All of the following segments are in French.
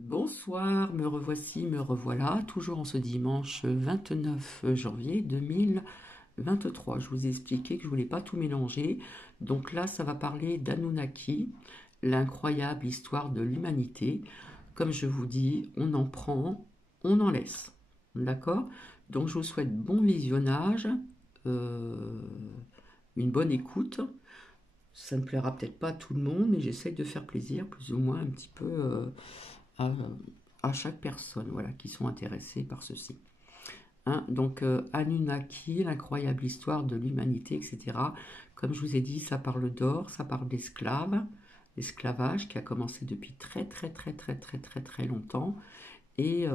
Bonsoir, me revoici, me revoilà, toujours en ce dimanche 29 janvier 2023. Je vous ai expliqué que je voulais pas tout mélanger. Donc là, ça va parler d'Anunnaki, l'incroyable histoire de l'humanité. Comme je vous dis, on en prend, on en laisse. D'accord? Donc je vous souhaite bon visionnage, euh, une bonne écoute. Ça ne plaira peut-être pas à tout le monde, mais j'essaye de faire plaisir plus ou moins un petit peu à, à chaque personne, voilà, qui sont intéressés par ceci. Hein, donc Anunnaki, l'incroyable histoire de l'humanité, etc. Comme je vous ai dit, ça parle d'or, ça parle d'esclaves, l'esclavage qui a commencé depuis très très très très très très très longtemps. Et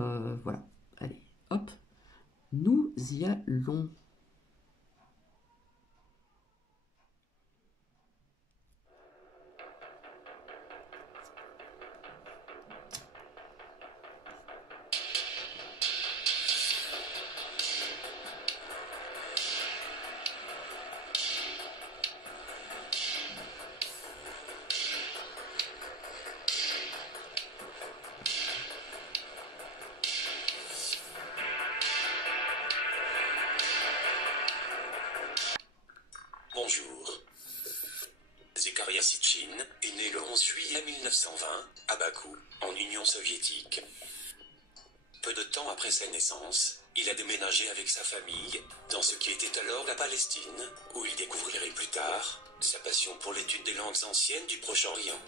voilà, allez, hop, nous y allons. Bonjour. Zekharia Sitchin est né le 11 juillet 1920 à Bakou, en Union soviétique. Peu de temps après sa naissance, il a déménagé avec sa famille dans ce qui était alors la Palestine, où il découvrirait plus tard sa passion pour l'étude des langues anciennes du Proche-Orient.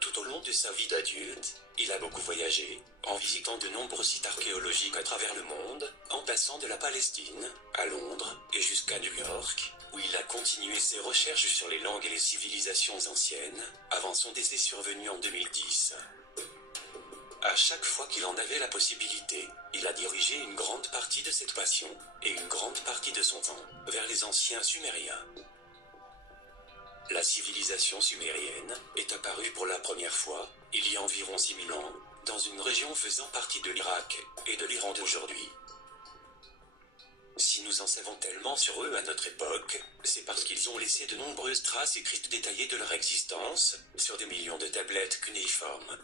Tout au long de sa vie d'adulte, il a beaucoup voyagé, en visitant de nombreux sites archéologiques à travers le monde, en passant de la Palestine à Londres et jusqu'à New York, où il a continué ses recherches sur les langues et les civilisations anciennes, avant son décès survenu en 2010. À chaque fois qu'il en avait la possibilité, il a dirigé une grande partie de cette passion, et une grande partie de son temps, vers les anciens Sumériens. La civilisation sumérienne est apparue pour la première fois, il y a environ 6000 ans, dans une région faisant partie de l'Irak et de l'Iran d'aujourd'hui. Si nous en savons tellement sur eux à notre époque, c'est parce qu'ils ont laissé de nombreuses traces écrites détaillées de leur existence, sur des millions de tablettes cunéiformes.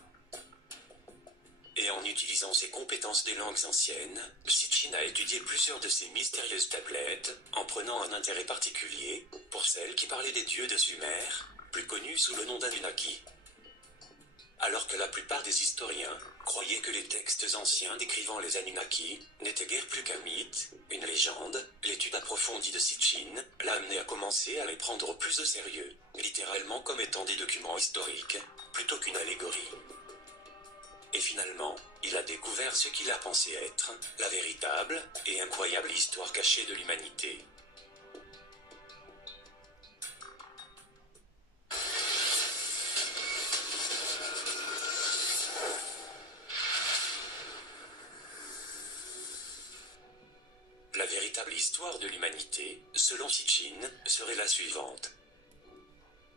Et en utilisant ses compétences des langues anciennes, Sitchin a étudié plusieurs de ces mystérieuses tablettes, en prenant un intérêt particulier pour celles qui parlaient des dieux de Sumer, plus connus sous le nom d'Anunnaki. Alors que la plupart des historiens croyaient que les textes anciens décrivant les Anunnaki n'étaient guère plus qu'un mythe, une légende, l'étude approfondie de Sitchin l'a amené à commencer à les prendre plus au sérieux, littéralement comme étant des documents historiques, plutôt qu'une allégorie. Et finalement, il a découvert ce qu'il a pensé être la véritable et incroyable histoire cachée de l'humanité. La véritable histoire de l'humanité, selon Sitchin, serait la suivante.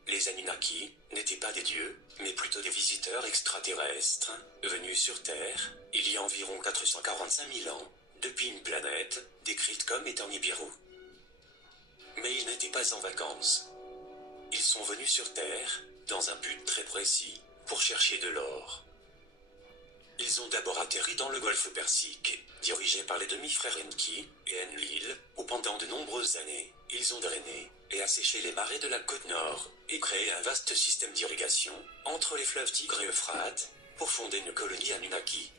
Les Anunnaki n'étaient pas des dieux, mais plutôt des visiteurs extraterrestres, venus sur Terre, il y a environ 445 000 ans, depuis une planète, décrite comme étant Nibiru. Mais ils n'étaient pas en vacances. Ils sont venus sur Terre, dans un but très précis, pour chercher de l'or. Ils ont d'abord atterri dans le golfe Persique, dirigé par les demi-frères Enki et Enlil, où pendant de nombreuses années, ils ont drainé et asséché les marais de la côte nord, et créé un vaste système d'irrigation entre les fleuves Tigre et Euphrate, pour fonder une colonie Anunnaki.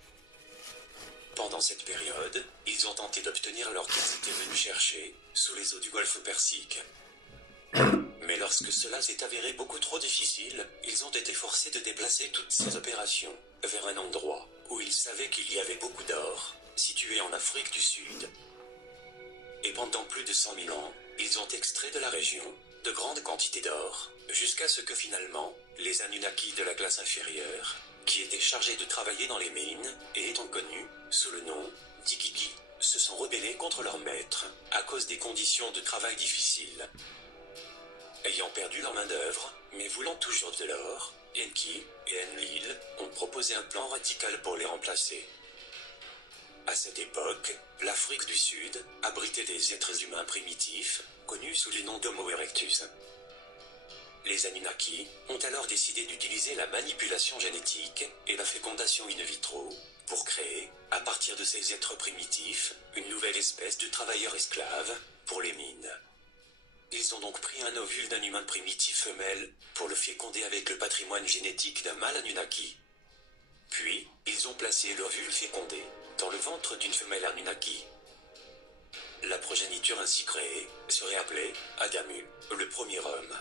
Pendant cette période, ils ont tenté d'obtenir l'or qu'ils étaient venus chercher, sous les eaux du golfe Persique. Mais lorsque cela s'est avéré beaucoup trop difficile, ils ont été forcés de déplacer toutes ces opérations vers un endroit où ils savaient qu'il y avait beaucoup d'or, situé en Afrique du Sud. Et pendant plus de 100 000 ans, ils ont extrait de la région de grandes quantités d'or, jusqu'à ce que finalement, les Anunnaki de la classe inférieure, qui étaient chargés de travailler dans les mines et étant connus sous le nom d'Ikiki, se sont rebellés contre leur maître à cause des conditions de travail difficiles. Ayant perdu leur main-d'œuvre, mais voulant toujours de l'or, Enki et Enlil ont proposé un plan radical pour les remplacer. À cette époque, l'Afrique du Sud abritait des êtres humains primitifs, connus sous les noms d'Homo erectus. Les Anunnaki ont alors décidé d'utiliser la manipulation génétique et la fécondation in vitro pour créer, à partir de ces êtres primitifs, une nouvelle espèce de travailleurs esclaves pour les mines. Ils ont donc pris un ovule d'un humain primitif femelle pour le féconder avec le patrimoine génétique d'un mâle Anunnaki. Puis, ils ont placé l'ovule fécondé dans le ventre d'une femelle Anunnaki. La progéniture ainsi créée serait appelée Adamu, le premier homme.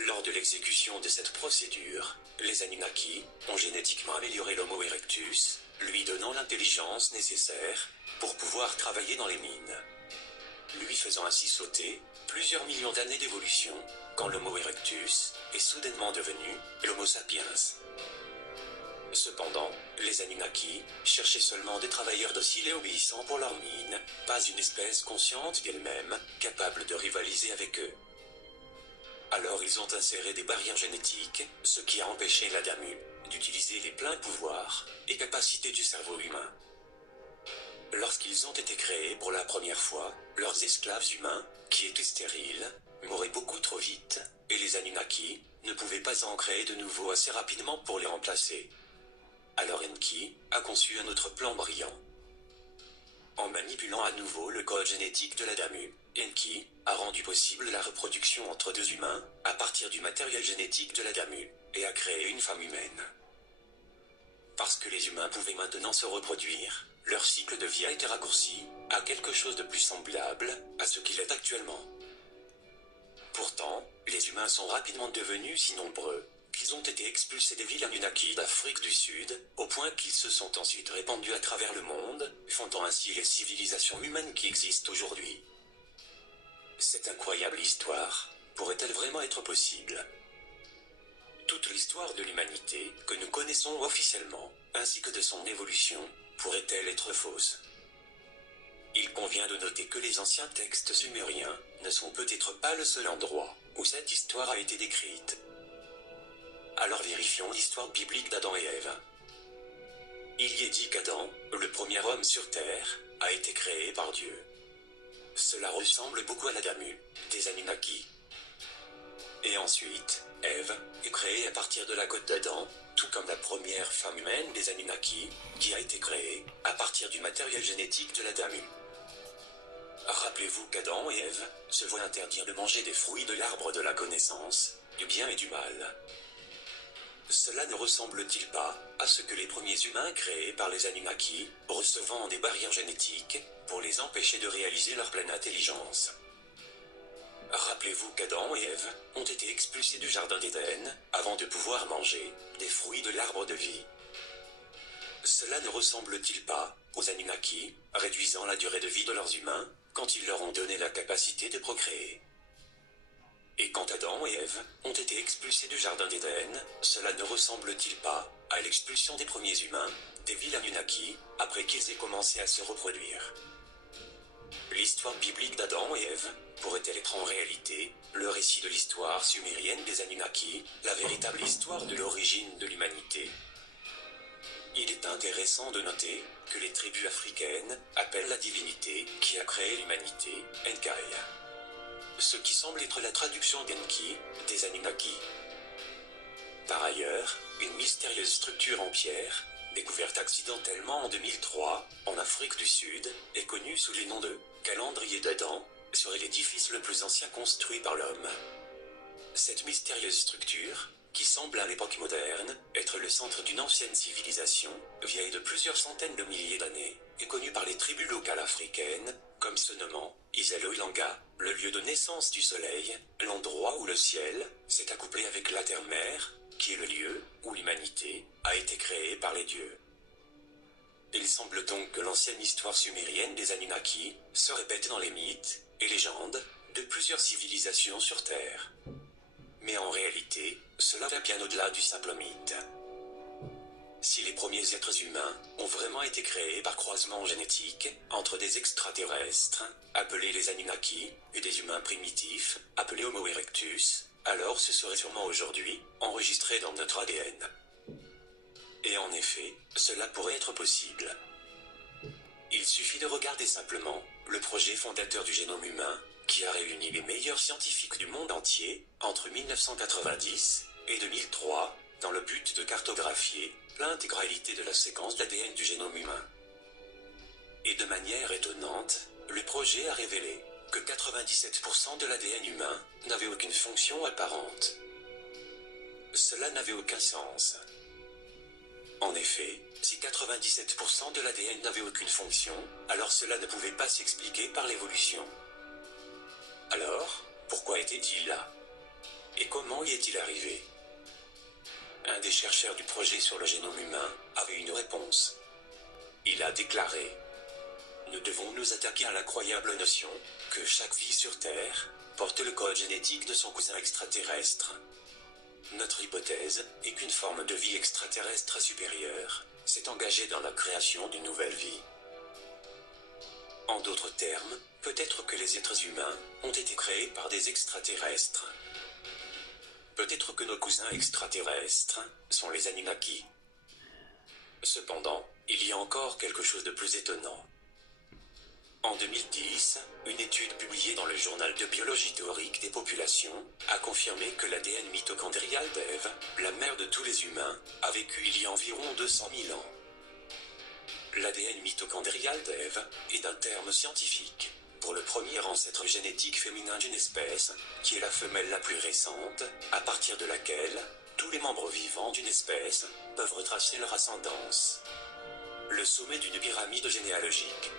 Lors de l'exécution de cette procédure, les Anunnaki ont génétiquement amélioré l'Homo erectus, lui donnant l'intelligence nécessaire pour pouvoir travailler dans les mines, lui faisant ainsi sauter plusieurs millions d'années d'évolution, quand l'Homo erectus est soudainement devenu l'Homo sapiens. Cependant, les Anunnaki cherchaient seulement des travailleurs dociles et obéissants pour leurs mines, pas une espèce consciente d'elle-même, capable de rivaliser avec eux. Alors ils ont inséré des barrières génétiques, ce qui a empêché l'Adamu d'utiliser les pleins pouvoirs et capacités du cerveau humain. Lorsqu'ils ont été créés pour la première fois, leurs esclaves humains, qui étaient stériles, mouraient beaucoup trop vite, et les Anunnaki ne pouvaient pas en créer de nouveaux assez rapidement pour les remplacer. Alors Enki a conçu un autre plan brillant. En manipulant à nouveau le code génétique de l'Adamu, Enki a rendu possible la reproduction entre deux humains à partir du matériel génétique de l'Adamu et a créé une femme humaine. Parce que les humains pouvaient maintenant se reproduire, leur cycle de vie a été raccourci à quelque chose de plus semblable à ce qu'il est actuellement. Pourtant, les humains sont rapidement devenus si nombreux qu'ils ont été expulsés des villes Anunnaki d'Afrique du Sud, au point qu'ils se sont ensuite répandus à travers le monde, fondant ainsi les civilisations humaines qui existent aujourd'hui. Cette incroyable histoire pourrait-elle vraiment être possible? Toute l'histoire de l'humanité que nous connaissons officiellement, ainsi que de son évolution, pourrait-elle être fausse? Il convient de noter que les anciens textes sumériens ne sont peut-être pas le seul endroit où cette histoire a été décrite. Alors vérifions l'histoire biblique d'Adam et Ève. Il y est dit qu'Adam, le premier homme sur terre, a été créé par Dieu. Cela ressemble beaucoup à l'Adamu, des Anunnaki. Et ensuite, Ève est créée à partir de la côte d'Adam, tout comme la première femme humaine des Anunnaki, qui a été créée à partir du matériel génétique de l'Adamu. Rappelez-vous qu'Adam et Ève se voient interdire de manger des fruits de l'arbre de la connaissance, du bien et du mal. Cela ne ressemble-t-il pas à ce que les premiers humains créés par les Anunnaki, recevant des barrières génétiques pour les empêcher de réaliser leur pleine intelligence? Rappelez-vous qu'Adam et Ève ont été expulsés du jardin d'Éden avant de pouvoir manger des fruits de l'arbre de vie. Cela ne ressemble-t-il pas aux Anunnaki, réduisant la durée de vie de leurs humains quand ils leur ont donné la capacité de procréer? Et quand Adam et Ève ont été expulsés du jardin d'Éden, cela ne ressemble-t-il pas à l'expulsion des premiers humains des villes Anunnaki après qu'ils aient commencé à se reproduire? L'histoire biblique d'Adam et Ève pourrait-elle être en réalité le récit de l'histoire sumérienne des Anunnaki, la véritable histoire de l'origine de l'humanité? Il est intéressant de noter que les tribus africaines appellent la divinité qui a créé l'humanité Enkai, ce qui semble être la traduction d'Enki des Anunnaki. Par ailleurs, une mystérieuse structure en pierre, découverte accidentellement en 2003 en Afrique du Sud, est connue sous les noms de calendrier d'Adam, serait l'édifice le plus ancien construit par l'homme. Cette mystérieuse structure, qui semble à l'époque moderne être le centre d'une ancienne civilisation, vieille de plusieurs centaines de milliers d'années, est connue par les tribus locales africaines, comme se nommant Isalo-Ilanga, le lieu de naissance du soleil, l'endroit où le ciel s'est accouplé avec la terre-mère, qui est le lieu où l'humanité a été créée par les dieux. Il semble donc que l'ancienne histoire sumérienne des Anunnaki se répète dans les mythes et légendes de plusieurs civilisations sur Terre. Mais en réalité, cela va bien au-delà du simple mythe. Si les premiers êtres humains ont vraiment été créés par croisement génétique entre des extraterrestres, appelés les Anunnaki, et des humains primitifs, appelés Homo erectus, alors ce serait sûrement aujourd'hui enregistré dans notre ADN. Et en effet, cela pourrait être possible. Il suffit de regarder simplement le projet fondateur du génome humain, qui a réuni les meilleurs scientifiques du monde entier entre 1990 et 2003 dans le but de cartographier l'intégralité de la séquence d'ADN du génome humain. Et de manière étonnante, le projet a révélé que 97% de l'ADN humain n'avait aucune fonction apparente. Cela n'avait aucun sens. En effet, si 97% de l'ADN n'avait aucune fonction, alors cela ne pouvait pas s'expliquer par l'évolution. Alors, pourquoi était-il là? Et comment y est-il arrivé? Un des chercheurs du projet sur le génome humain avait une réponse. Il a déclaré: nous devons nous attaquer à l'incroyable notion que chaque vie sur Terre porte le code génétique de son cousin extraterrestre. Notre hypothèse est qu'une forme de vie extraterrestre supérieure s'est engagée dans la création d'une nouvelle vie. En d'autres termes, peut-être que les êtres humains ont été créés par des extraterrestres. Peut-être que nos cousins extraterrestres sont les Anunnaki. Cependant, il y a encore quelque chose de plus étonnant. En 2010, une étude publiée dans le journal de biologie théorique des populations a confirmé que l'ADN mitochondrial d'Ève, la mère de tous les humains, a vécu il y a environ 200 000 ans. L'ADN mitochondrial d'Ève est un terme scientifique pour le premier ancêtre génétique féminin d'une espèce, qui est la femelle la plus récente, à partir de laquelle tous les membres vivants d'une espèce peuvent retracer leur ascendance. Le sommet d'une pyramide généalogique.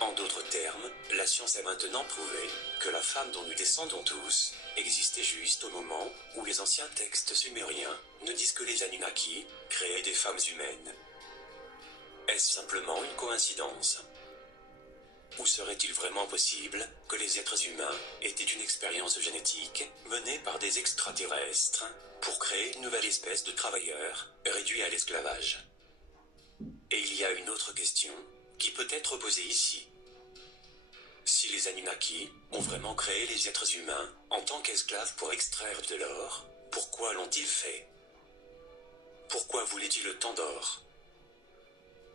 En d'autres termes, la science a maintenant prouvé que la femme dont nous descendons tous existait juste au moment où les anciens textes sumériens ne disent que les Anunnaki créaient des femmes humaines. Est-ce simplement une coïncidence? Ou serait-il vraiment possible que les êtres humains aient une expérience génétique menée par des extraterrestres pour créer une nouvelle espèce de travailleurs réduits à l'esclavage? Et il y a une autre question qui peut être posée ici. Si les Anunnaki ont vraiment créé les êtres humains en tant qu'esclaves pour extraire de l'or, pourquoi l'ont-ils fait? Pourquoi voulaient-ils autant d'or?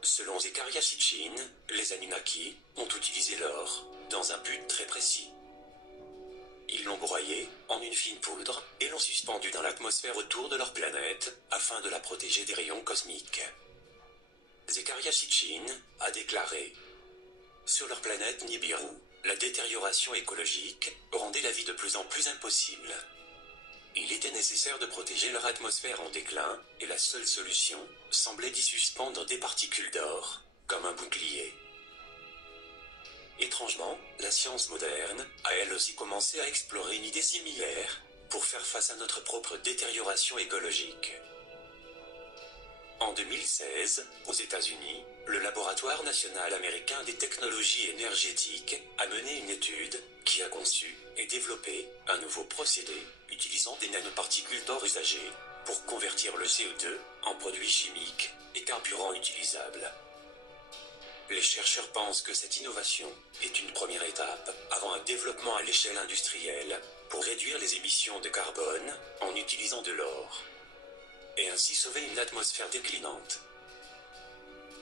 Selon Zecharia Sitchin, les Anunnaki ont utilisé l'or dans un but très précis. Ils l'ont broyé en une fine poudre et l'ont suspendu dans l'atmosphère autour de leur planète afin de la protéger des rayons cosmiques. Zecharia Sitchin a déclaré: sur leur planète Nibiru, la détérioration écologique rendait la vie de plus en plus impossible. Il était nécessaire de protéger leur atmosphère en déclin, et la seule solution semblait d'y suspendre des particules d'or, comme un bouclier. Étrangement, la science moderne a elle aussi commencé à explorer une idée similaire pour faire face à notre propre détérioration écologique. En 2016, aux États-Unis, le Laboratoire national américain des technologies énergétiques a mené une étude qui a conçu et développé un nouveau procédé utilisant des nanoparticules d'or usagées pour convertir le CO2 en produits chimiques et carburants utilisables. Les chercheurs pensent que cette innovation est une première étape avant un développement à l'échelle industrielle pour réduire les émissions de carbone en utilisant de l'or, et ainsi sauver une atmosphère déclinante.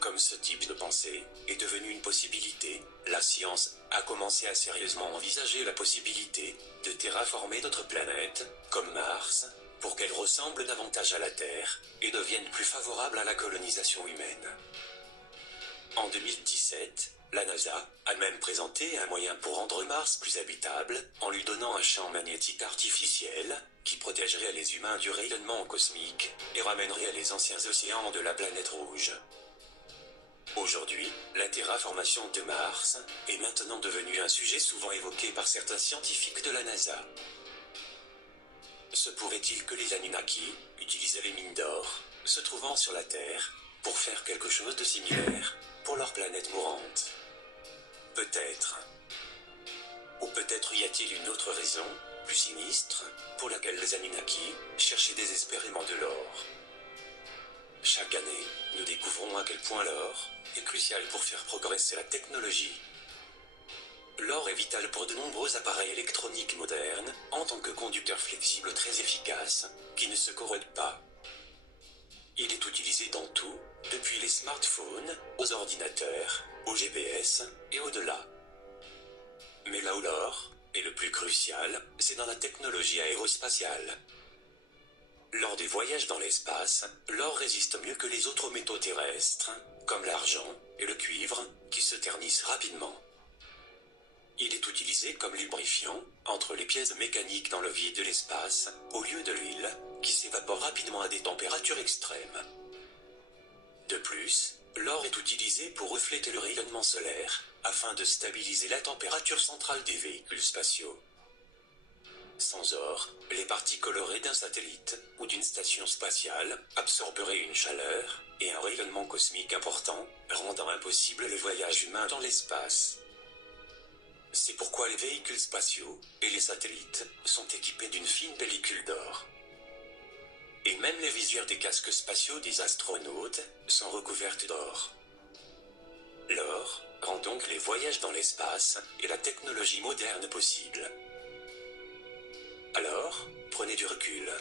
Comme ce type de pensée est devenu une possibilité, la science a commencé à sérieusement envisager la possibilité de terraformer d'autres planètes, comme Mars, pour qu'elles ressemblent davantage à la Terre et deviennent plus favorables à la colonisation humaine. En 2017, la NASA a même présenté un moyen pour rendre Mars plus habitable en lui donnant un champ magnétique artificiel qui protégerait les humains du rayonnement cosmique et ramènerait les anciens océans de la planète rouge. Aujourd'hui, la terraformation de Mars est maintenant devenue un sujet souvent évoqué par certains scientifiques de la NASA. Se pourrait-il que les Anunnaki utilisaient les mines d'or se trouvant sur la Terre pour faire quelque chose de similaire pour leur planète mourante? Peut-être. Ou peut-être y a-t-il une autre raison, plus sinistre, pour laquelle les Anunnaki cherchaient désespérément de l'or. Chaque année, nous découvrons à quel point l'or est crucial pour faire progresser la technologie. L'or est vital pour de nombreux appareils électroniques modernes en tant que conducteur flexible très efficace qui ne se corrode pas. Il est utilisé dans tout, depuis les smartphones, aux ordinateurs, aux GPS et au-delà. Mais là où l'or est le plus crucial, c'est dans la technologie aérospatiale. Lors des voyages dans l'espace, l'or résiste mieux que les autres métaux terrestres, comme l'argent et le cuivre, qui se ternissent rapidement. Il est utilisé comme lubrifiant entre les pièces mécaniques dans le vide de l'espace, au lieu de l'huile, qui s'évapore rapidement à des températures extrêmes. De plus, l'or est utilisé pour refléter le rayonnement solaire, afin de stabiliser la température centrale des véhicules spatiaux. Sans or, les parties colorées d'un satellite ou d'une station spatiale absorberaient une chaleur et un rayonnement cosmique important, rendant impossible le voyage humain dans l'espace. C'est pourquoi les véhicules spatiaux et les satellites sont équipés d'une fine pellicule d'or. Et même les visières des casques spatiaux des astronautes sont recouvertes d'or. L'or rend donc les voyages dans l'espace et la technologie moderne possible. Alors, prenez du recul.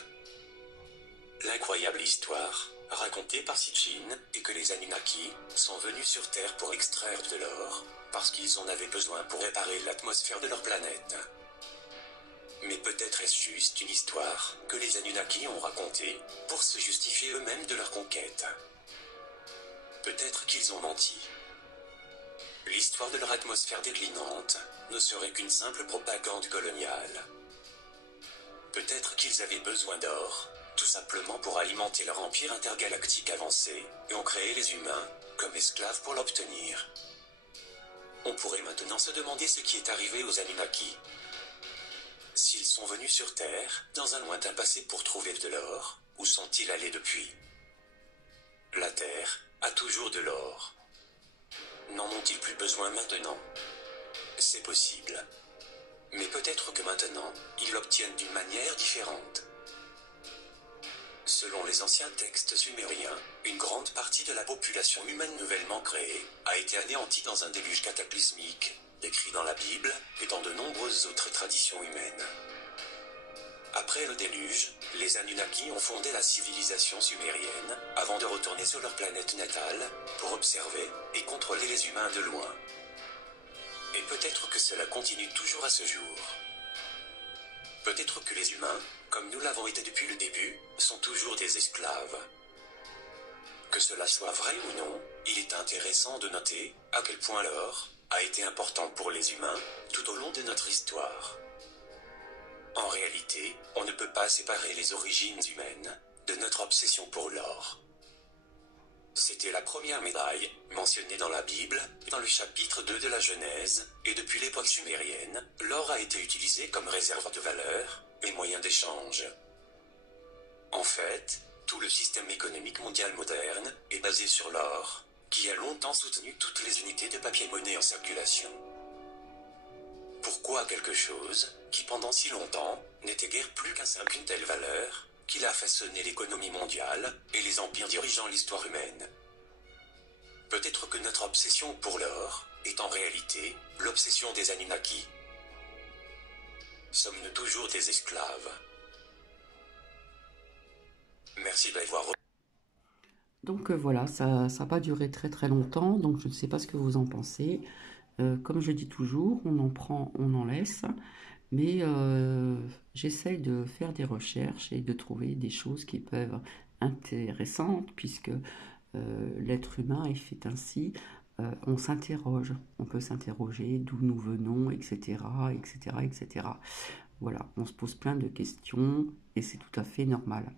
L'incroyable histoire, racontée par Sitchin, est que les Anunnaki sont venus sur Terre pour extraire de l'or, parce qu'ils en avaient besoin pour réparer l'atmosphère de leur planète. Mais peut-être est-ce juste une histoire que les Anunnaki ont racontée pour se justifier eux-mêmes de leur conquête. Peut-être qu'ils ont menti. L'histoire de leur atmosphère déclinante ne serait qu'une simple propagande coloniale. Peut-être qu'ils avaient besoin d'or, tout simplement pour alimenter leur empire intergalactique avancé, et ont créé les humains comme esclaves pour l'obtenir. On pourrait maintenant se demander ce qui est arrivé aux Anunnaki. S'ils sont venus sur Terre, dans un lointain passé pour trouver de l'or, où sont-ils allés depuis? La Terre a toujours de l'or. N'en ont-ils plus besoin maintenant? C'est possible. Mais peut-être que maintenant, ils l'obtiennent d'une manière différente. Selon les anciens textes sumériens, une grande partie de la population humaine nouvellement créée a été anéantie dans un déluge cataclysmique, décrit dans la Bible et dans de nombreuses autres traditions humaines. Après le déluge, les Anunnaki ont fondé la civilisation sumérienne avant de retourner sur leur planète natale pour observer et contrôler les humains de loin. Et peut-être que cela continue toujours à ce jour. Peut-être que les humains, comme nous l'avons été depuis le début, sont toujours des esclaves. Que cela soit vrai ou non, il est intéressant de noter à quel point l'or a été important pour les humains tout au long de notre histoire. En réalité, on ne peut pas séparer les origines humaines de notre obsession pour l'or. C'était la première médaille mentionnée dans la Bible, dans le chapitre 2 de la Genèse, et depuis l'époque sumérienne, l'or a été utilisé comme réserve de valeur et moyen d'échange. En fait, tout le système économique mondial moderne est basé sur l'or, qui a longtemps soutenu toutes les unités de papier-monnaie en circulation. Pourquoi quelque chose qui pendant si longtemps n'était guère plus qu'une telle valeur qu'il a façonné l'économie mondiale et les empires dirigeant l'histoire humaine? Peut-être que notre obsession pour l'or est en réalité l'obsession des Anunnaki. Sommes-nous toujours des esclaves? Merci d'avoir... Donc voilà, ça n'a pas duré très très longtemps, donc je ne sais pas ce que vous en pensez. Comme je dis toujours, on en prend, on en laisse, mais j'essaye de faire des recherches et de trouver des choses qui peuvent être intéressantes, puisque l'être humain est fait ainsi. On s'interroge, on peut s'interroger d'où nous venons, etc., etc., etc. Voilà, on se pose plein de questions et c'est tout à fait normal.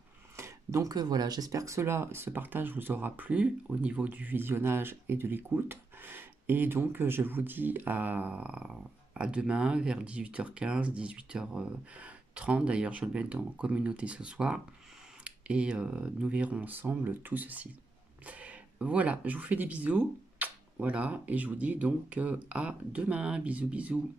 Donc voilà, j'espère que ce partage vous aura plu au niveau du visionnage et de l'écoute. Et donc je vous dis à demain vers 18h15, 18h30. D'ailleurs, je le mets dans communauté ce soir. Et nous verrons ensemble tout ceci. Voilà, je vous fais des bisous. Voilà, et je vous dis donc à demain. Bisous, bisous.